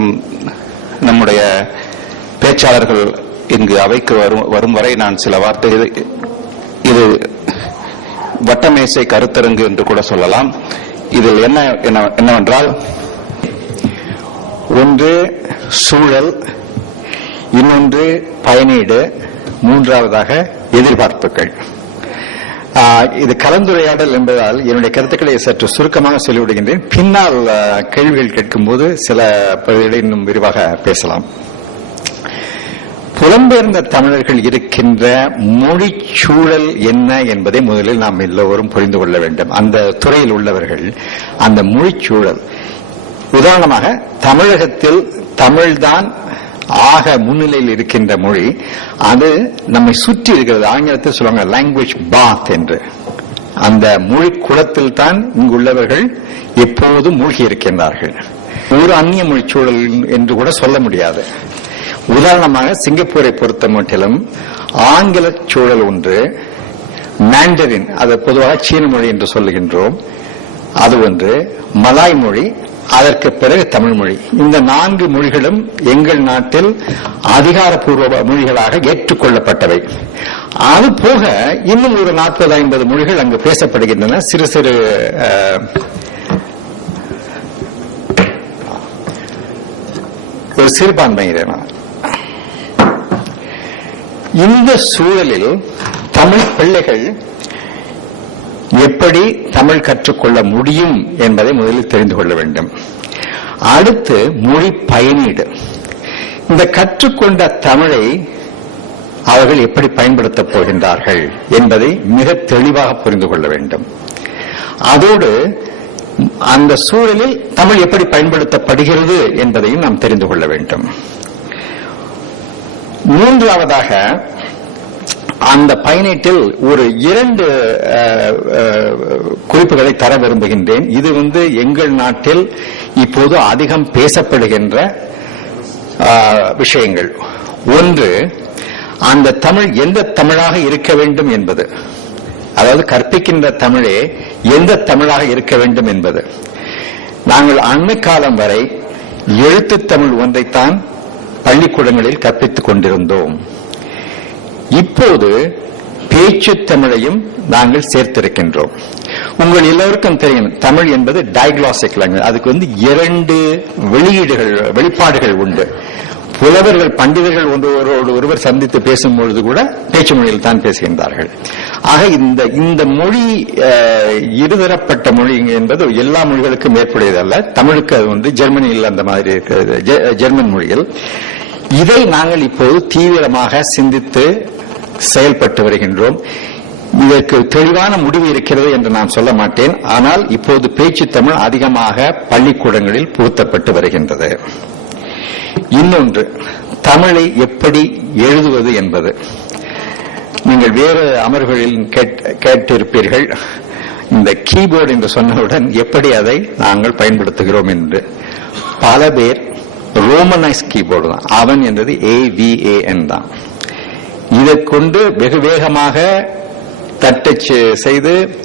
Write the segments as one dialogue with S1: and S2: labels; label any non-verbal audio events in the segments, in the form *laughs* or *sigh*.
S1: நம் நம்முடைய பேச்சாளர்கள் இங்கு அவைக்கு வரும் வரும் வரை நான் சில வார்த்தைகள் இது வட்டமேசை கருத்தரங்கு என்று கூட சொல்லலாம். இதில் என்ன என்னவென்றால்
S2: ஒன்று சூழல் இன்னொன்று பயனீடு மூன்றாவதாக எதிர்பார்ப்புகள். இது கலந்துரையாடல் என்பதால் என்னுடைய கருத்துக்களை சற்று சுருக்கமாக சொல்லிவிடுகின்றேன். பின்னால் கேள்விகள் கேட்கும்போது சில பகுதிகளை இன்னும் விரிவாக பேசலாம். புலம்பெயர்ந்த தமிழர்கள் இருக்கின்ற மொழி சூழல் என்ன என்பதை முதலில் நாம் எல்லோரும் புரிந்து கொள்ள வேண்டும். அந்த துறையில் உள்ளவர்கள் அந்த மொழி சூழல். உதாரணமாக தமிழகத்தில் தமிழ்தான் ஆக முன்னிலையில் இருக்கின்ற மொழி அது நம்மை சுற்றி இருக்கிறது. ஆங்கிலத்தில் சொல்லுவாங்க லாங்குவேஜ் பாத் என்று. அந்த மொழி குளத்தில் தான் இங்குள்ளவர்கள் எப்போதும் மூழ்கி இருக்கின்றார்கள். ஒரு அந்நிய மொழி சூழல் என்று கூட சொல்ல முடியாது. உதாரணமாக சிங்கப்பூரை பொறுத்த மட்டிலும் ஆங்கில சூழல் ஒன்று மேண்டரின் அது பொதுவாக சீன மொழி என்று சொல்லுகின்றோம். அது ஒன்று மலாய் மொழி அதற்கு பிறகு தமிழ் மொழி. இந்த நான்கு மொழிகளும் எங்கள் நாட்டில் அதிகாரப்பூர்வ மொழிகளாக ஏற்றுக்கொள்ளப்பட்டவை. அது போக இன்னும் ஒரு நாற்பது ஐம்பது மொழிகள் அங்கு பேசப்படுகின்றன. சிறு சிறு ஒரு சிறுபான்மையினர் இந்த சூழலில் தமிழ் பிள்ளைகள் எப்படி தமிழ் கற்றுக்கொள்ள முடியும் என்பதை முதலில் தெரிந்து கொள்ள வேண்டும். அடுத்து மொழி பயனீடு. இந்த கற்றுக்கொண்ட தமிழை அவர்கள் எப்படி பயன்படுத்தப் போகின்றார்கள் என்பதை மிக தெளிவாக புரிந்து கொள்ள வேண்டும். அதோடு அந்த சூழலில் தமிழ் எப்படி பயன்படுத்தப்படுகிறது என்பதையும் நாம் தெரிந்து கொள்ள வேண்டும். மூன்றாவதாக அந்த பயணீட்டில் ஒரு இரண்டு குறிப்புகளை தர விரும்புகின்றேன். இது வந்து எங்கள் நாட்டில் இப்போது அதிகம் பேசப்படுகின்ற விஷயங்கள். ஒன்று அந்த தமிழ் எந்த தமிழாக இருக்க வேண்டும் என்பது. அதாவது கற்பிக்கின்ற தமிழே எந்த தமிழாக இருக்க வேண்டும் என்பது. நாங்கள் அண்மை காலம் வரை எழுத்து தமிழ் ஒன்றைத்தான் பள்ளிக்கூடங்களில் கற்பித்துக் கொண்டிருந்தோம். இப்போது பேச்சு தமிழையும் நாங்கள் சேர்த்திருக்கின்றோம். உங்கள் எல்லோருக்கும் தெரியும் தமிழ் என்பது டயக்னாஸ்டிக் லாங்குவேஜ் அதுக்கு வந்து இரண்டு வெளியீடுகள் வெளிப்பாடுகள் உண்டு. புலவர்கள் பண்டிதர்கள் ஒருவரோடு ஒருவர் சந்தித்து பேசும்பொழுது கூட பேச்சு மொழியில் தான் பேசுகின்றார்கள். ஆக இந்த இந்த மொழி இருதரப்பட்ட மொழி என்பது எல்லா மொழிகளுக்கும் ஏற்புடையதல்ல தமிழுக்கு அது வந்து ஜெர்மனியில் அந்த மாதிரி இருக்கிறது ஜெ- ஜெர்மன் மொழியில். இதை நாங்கள் இப்போது தீவிரமாக சிந்தித்து செயல்பட்டு வருகின்றோம். இதற்கு தெளிவான முடிவு இருக்கிறது என்று நான் சொல்ல மாட்டேன். ஆனால் இப்போது பேச்சு தமிழ் அதிகமாக பள்ளிக்கூடங்களில் புகுத்தப்பட்டு வருகின்றது. இன்னொன்று தமிழை எப்படி எழுதுவது என்பது. நீங்கள் வேறு அமர்வுகளில் கேட்- கேட்டிருப்பீர்கள். இந்த கீபோர்டு என்று சொன்னவுடன் எப்படி அதை நாங்கள் பயன்படுத்துகிறோம் என்று. பல பேர் ரோமனைஸ் கீபோர்டு தான். அவன் என்றது ஏவிஏஎன் தான். இதை கொண்டு வெகு வேகமாக தட்டச்சு செய்து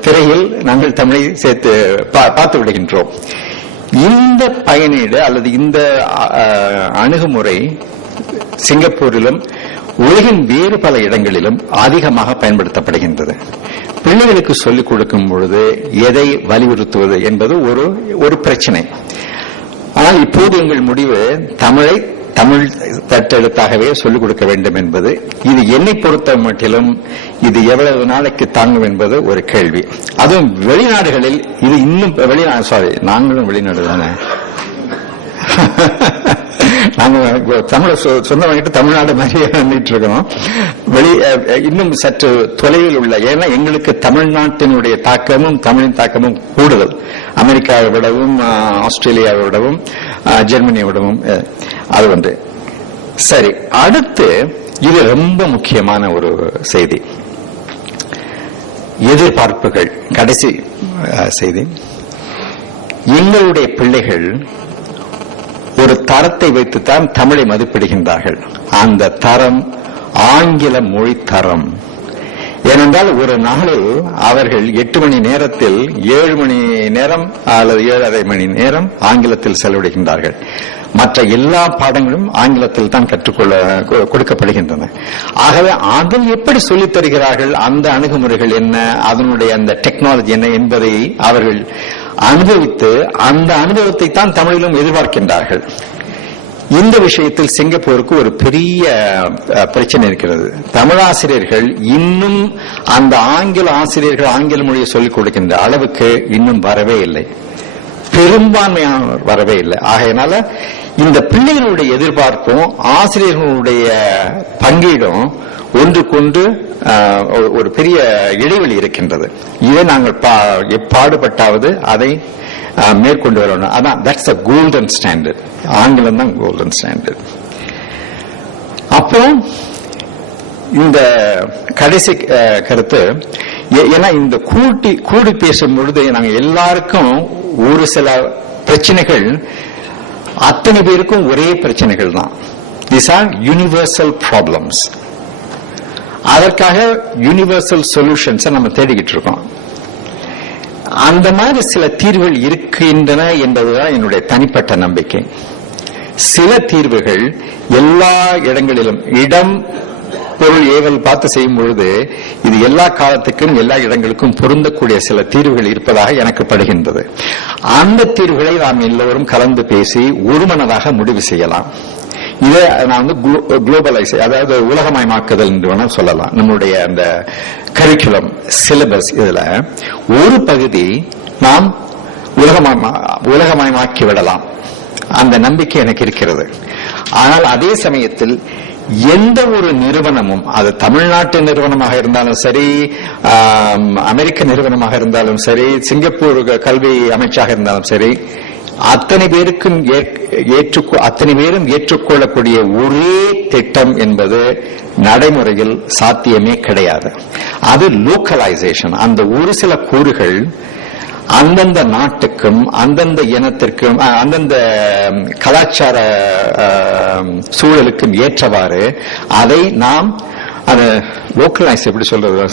S2: திரையில் நாங்கள் தமிழை சேர்த்து பா- பார்த்து விடுகின்றோம். இந்த பயனீடு அல்லது இந்த அணுகுமுறை சிங்கப்பூரிலும் உலகின் வேறு பல இடங்களிலும் அதிகமாக பயன்படுத்தப்படுகின்றது. பிள்ளைகளுக்கு சொல்லிக் கொடுக்கும் பொழுது எதை வலியுறுத்துவது என்பது ஒரு ஒரு பிரச்சனை. ஆனால் இப்போது எங்கள் முடிவு தமிழை தமிழ் தட்டெழுத்தாகவே சொல்லிக் கொடுக்க வேண்டும் என்பது. இது என்னை பொறுத்த மட்டிலும் இது எவ்வளவு நாளைக்கு தாங்கும் என்பது ஒரு கேள்வி. அதுவும் வெளிநாடுகளில் இது இன்னும் வெளிநாடு சாரி நாங்களும் வெளிநாடு தானே? *laughs* நாங்க தமிழை தமிழ சொந்தமாகிட்டு தமிழ்நாடு மாதிரியே வந்துட்டு இருக்கோம் வெளி இன்னும் சற்று தொலைவில் உள்ள ஏன்னா எங்களுக்கு தமிழ்நாட்டினுடைய தாக்கமும் தமிழின் தாக்கமும் கூடுதல். அமெரிக்காவை விடவும் ஆஸ்திரேலியாவை விடவும் அஹ், ஜெர்மனியை விடவும் அஹ், அது வந்து. சரி அடுத்து இது ரொம்ப முக்கியமான ஒரு செய்தி. எதிர்பார்ப்புகள் கடைசி செய்தி. எங்களுடைய பிள்ளைகள் ஒரு தரத்தை வைத்துத்தான் தமிழை மதிப்பிடுகின்றார்கள். அந்த தரம் ஆங்கில மொழி தரம். ஏனென்றால் ஒரு நாளில் அவர்கள் எட்டு மணி நேரத்தில் ஏழு மணி நேரம் அல்லது ஏழரை மணி நேரம் ஆங்கிலத்தில் செலவிடுகின்றார்கள். மற்ற எல்லா பாடங்களும் ஆங்கிலத்தில் தான் கற்றுக்கொள்ள கொ- கொடுக்கப்படுகின்றன. ஆகவே அதில் எப்படி சொல்லித் தருகிறார்கள் அந்த அணுகுமுறைகள் என்ன? அதனுடைய அந்த டெக்னாலஜி என்ன என்பதை அவர்கள் அனுபவித்து அந்த அனுபவத்தை தான் தமிழிலும் எதிர்பார்க்கின்றார்கள். இந்த விஷயத்தில் சிங்கப்பூருக்கு ஒரு பெரிய பிரச்சனை இருக்கிறது. தமிழாசிரியர்கள் இன்னும் அந்த ஆங்கில ஆசிரியர்கள் ஆங்கில மொழியை சொல்லிக் கொடுக்கின்ற அளவுக்கு இன்னும் வரவே இல்லை. பெரும்பான்மையானவர் வரவே இல்லை. ஆகையினால இந்த பிள்ளைகளுடைய எதிர்பார்ப்பும் ஆசிரியர்களுடைய பங்கீடும் ஒன்றுக்கொன்று ஒரு- பெரிய இடைவெளி இருக்கின்றது. இதை நாங்கள் பா- எப்பாடுபட்டாவது அதை மேற்கொண்டு வரணும். அதான் தட்ஸ் அ கோல்டன் ஸ்டாண்டர்ட் ஆங்கிலம் தான் கோல்டன் ஸ்டாண்டர்ட் அப்புறம் இந்த கடைசி கருத்து ஏ- ஏன்னா இந்த கூட்டி கூடி பேசும் பொழுது நாங்க எல்லாருக்கும் ஒரு சில பிரச்சனைகள் அத்தனை பேருக்கும் ஒரே பிரச்சனைகள் தான் திஸ் ஆர் யூனிவர்சல் ப்ராப்ளம்ஸ் அதற்காக யூனிவர்சல் சொல்யூஷன்ஸை நம்ம தேடிக்கிட்டு இருக்கோம். அந்த மாதிரி சில தீர்வுகள் இருக்கின்றன என்பதுதான் என்னுடைய தனிப்பட்ட நம்பிக்கை. சில தீர்வுகள் எல்லா இடங்களிலும் இடம் பொருள் ஏவல் பார்த்து செய்யும் பொழுது இது எல்லா காலத்துக்கும் எல்லா இடங்களுக்கும் பொருந்தக்கூடிய சில தீர்வுகள் இருப்பதாக எனக்கு படுகின்றது. அந்த தீர்வுகளை நாம் எல்லோரும் கலந்து பேசி ஒருமனதாக முடிவு செய்யலாம். இதை நான் வந்து குளோபலைஸ் அதாவது உலகமயமாக்குதல் என்று வேணா சொல்லலாம். நம்முடைய அந்த கரிக்குலம் சிலபஸ் இதுல ஒரு பகுதி நாம் உலகமயமா உலகமயமாக்கி விடலாம். அந்த நம்பிக்கை எனக்கு இருக்கிறது. ஆனால் அதே சமயத்தில் எந்த ஒரு நிறுவனமும் அது தமிழ்நாட்டு நிறுவனமாக இருந்தாலும் சரி அமெரிக்க நிறுவனமாக இருந்தாலும் சரி சிங்கப்பூர் கல்வி அமைச்சாக இருந்தாலும் சரி அத்தனை பேருக்கும் ஏற்- அத்தனை பேரும் ஏற்றுக்கொள்ளக்கூடிய ஒரே திட்டம் என்பது நடைமுறையில் சாத்தியமே கிடையாது. அது லோக்கலைசேஷன் அந்த ஒரு சில கூறுகள் அந்தந்த நாட்டுக்கும் அந்தந்த இனத்திற்கும் அந்தந்த கலாச்சார சூழலுக்கும் ஏற்றவாறு அதை நாம் அதை லோக்கலைஸ் எப்படி சொல்றது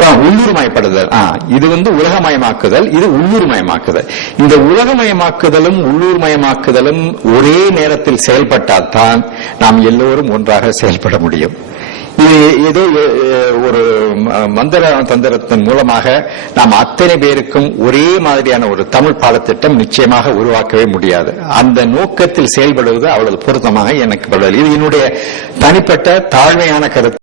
S2: சார் உள்ளூர்மயப்படுதல். இது வந்து உலகமயமாக்குதல் இது உள்ளூர்மயமாக்குதல். இந்த உலகமயமாக்குதலும் உள்ளூர்மயமாக்குதலும் ஒரே நேரத்தில் செயல்பட்டால் தான் நாம் எல்லோரும் ஒன்றாக செயல்பட முடியும். இது ஏதோ ஒரு மந்திர தந்திரத்தின் மூலமாக நாம் அத்தனை பேருக்கும் ஒரே மாதிரியான ஒரு தமிழ் பாடத்திட்டம் நிச்சயமாக உருவாக்கவே முடியாது. அந்த நோக்கத்தில் செயல்படுவது அவ்வளவு பொருத்தமாக எனக்கு படுவதில்லை இது என்னுடைய தனிப்பட்ட தாழ்மையான கருத்து.